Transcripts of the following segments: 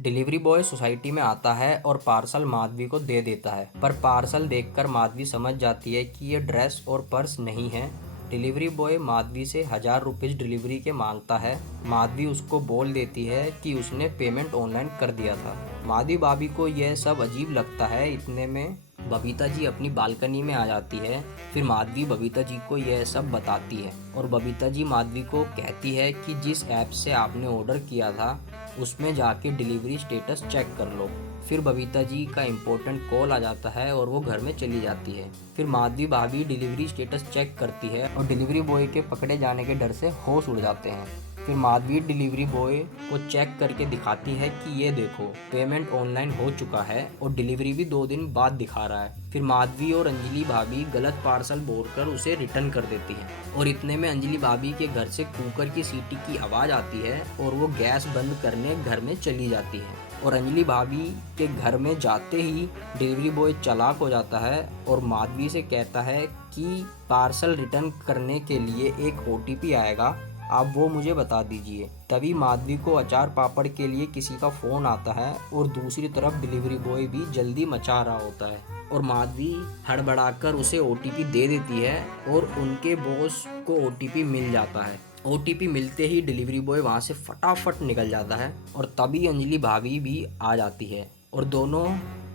Delivery boy society में आता है और पार्सल माधवी को दे देता है, पर पार्सल देखकर माधवी समझ जाती है कि ये ड्रेस और पर्स नहीं है। डिलीवरी बॉय माधवी से 1000 रुपीज़ डिलीवरी के मांगता है। माधवी उसको बोल देती है कि उसने पेमेंट ऑनलाइन कर दिया था। माधवी भाभी को यह सब अजीब लगता है। इतने में बबीता जी अपनी बालकनी में आ जाती है। फिर माधवी बबीता जी को यह सब बताती है और बबीता जी माधवी को कहती है कि जिस ऐप से आपने ऑर्डर किया था उसमें जाके डिलीवरी स्टेटस चेक कर लो। फिर बबीता जी का इम्पोर्टेंट कॉल आ जाता है और वो घर में चली जाती है। फिर माधवी भाभी डिलीवरी स्टेटस चेक करती है और डिलीवरी बॉय के पकड़े जाने के डर से होश उड़ जाते हैं। फिर माधवी डिलीवरी बॉय को चेक करके दिखाती है कि ये देखो पेमेंट ऑनलाइन हो चुका है और डिलीवरी भी 2 दिन बाद दिखा रहा है। फिर माधवी और अंजलि भाभी गलत पार्सल बोलकर उसे रिटर्न कर देती है और इतने में अंजलि भाभी के घर से कुकर की सीटी की आवाज़ आती है और वो गैस बंद करने घर में चली जाती है। और अंजलि भाभी के घर में जाते ही डिलीवरी बॉय चालाक हो जाता है और माधवी से कहता है कि पार्सल रिटर्न करने के लिए एक OTP आएगा, आप वो मुझे बता दीजिए। तभी माधवी को अचार पापड़ के लिए किसी का फ़ोन आता है और दूसरी तरफ डिलीवरी बॉय भी जल्दी मचा रहा होता है और माधवी हड़बड़ाकर उसे OTP दे देती है और उनके बॉस को OTP मिल जाता है। OTP मिलते ही डिलीवरी बॉय वहाँ से फटाफट निकल जाता है और तभी अंजलि भाभी भी आ जाती है और दोनों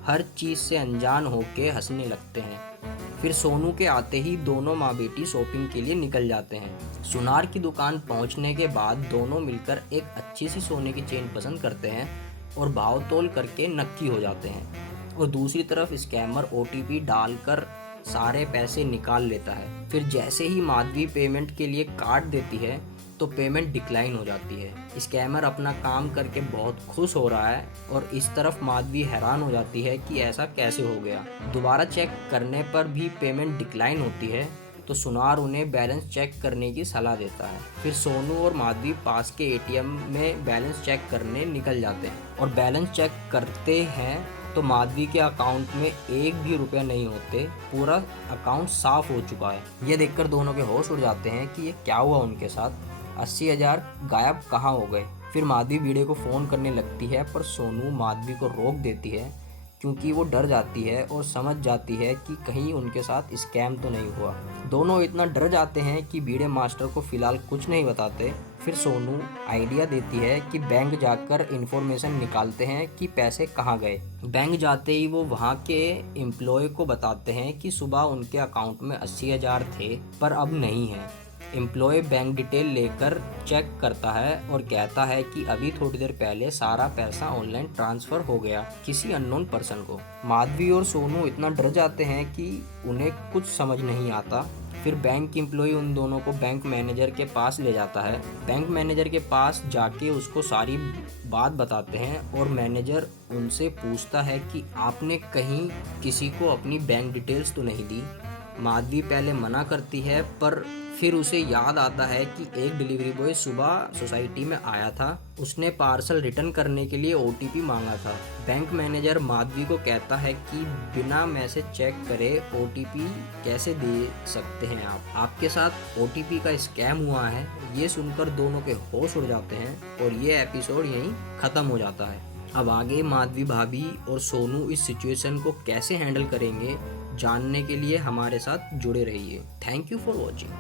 हर चीज़ से अनजान होकर हंसने लगते हैं। फिर सोनू के आते ही दोनों माँ बेटी शॉपिंग के लिए निकल जाते हैं। सुनार की दुकान पहुंचने के बाद दोनों मिलकर एक अच्छी सी सोने की चेन पसंद करते हैं और भाव तोल करके नक्की हो जाते हैं और दूसरी तरफ स्कैमर OTP डालकर सारे पैसे निकाल लेता है। फिर जैसे ही माधवी पेमेंट के लिए काट देती है तो पेमेंट डिक्लाइन हो जाती है। स्कैमर अपना काम करके बहुत खुश हो रहा है और इस तरफ माधवी हैरान हो जाती है कि ऐसा कैसे हो गया। दोबारा चेक करने पर भी पेमेंट डिक्लाइन होती है तो सुनार उन्हें बैलेंस चेक करने की सलाह देता है। फिर सोनू और माधवी पास के ATM में बैलेंस चेक करने निकल जाते हैं और बैलेंस चेक करते हैं तो माधवी के अकाउंट में एक भी रुपया नहीं होते, पूरा अकाउंट साफ हो चुका है। ये देखकर दोनों के होश उड़ जाते हैं कि ये क्या हुआ उनके साथ, 80,000 गायब कहाँ हो गए। फिर माधवी वीडियो को फ़ोन करने लगती है पर सोनू माधवी को रोक देती है क्योंकि वो डर जाती है और समझ जाती है कि कहीं उनके साथ स्कैम तो नहीं हुआ। दोनों इतना डर जाते हैं कि वीडियो मास्टर को फ़िलहाल कुछ नहीं बताते। फिर सोनू आइडिया देती है कि बैंक जाकर इन्फॉर्मेशन निकालते हैं कि पैसे कहाँ गए। बैंक जाते ही वो वहाँ के एम्प्लॉय को बताते हैं कि सुबह उनके अकाउंट में 80,000 थे पर अब नहीं है। एम्प्लॉय बैंक डिटेल लेकर चेक करता है और कहता है कि अभी थोड़ी देर पहले सारा पैसा ऑनलाइन ट्रांसफ़र हो गया किसी अननोन पर्सन को। माधवी और सोनू इतना डर जाते हैं कि उन्हें कुछ समझ नहीं आता। फिर बैंक एम्प्लॉय उन दोनों को बैंक मैनेजर के पास ले जाता है। बैंक मैनेजर के पास जाके उसको सारी बात बताते हैं और मैनेजर उनसे पूछता है कि आपने कहीं किसी को अपनी बैंक डिटेल्स तो नहीं दी। माधवी पहले मना करती है पर फिर उसे याद आता है कि एक डिलीवरी बॉय सुबह सोसाइटी में आया था, उसने पार्सल रिटर्न करने के लिए OTP मांगा था। बैंक मैनेजर माधवी को कहता है कि बिना मैसेज चेक करे OTP कैसे दे सकते हैं आपके साथ OTP का स्कैम हुआ है। ये सुनकर दोनों के होश उड़ जाते हैं और ये एपिसोड यहीं ख़त्म हो जाता है। अब आगे माधवी भाभी और सोनू इस सिचुएशन को कैसे हैंडल करेंगे जानने के लिए हमारे साथ जुड़े रहिए। Thank you for watching.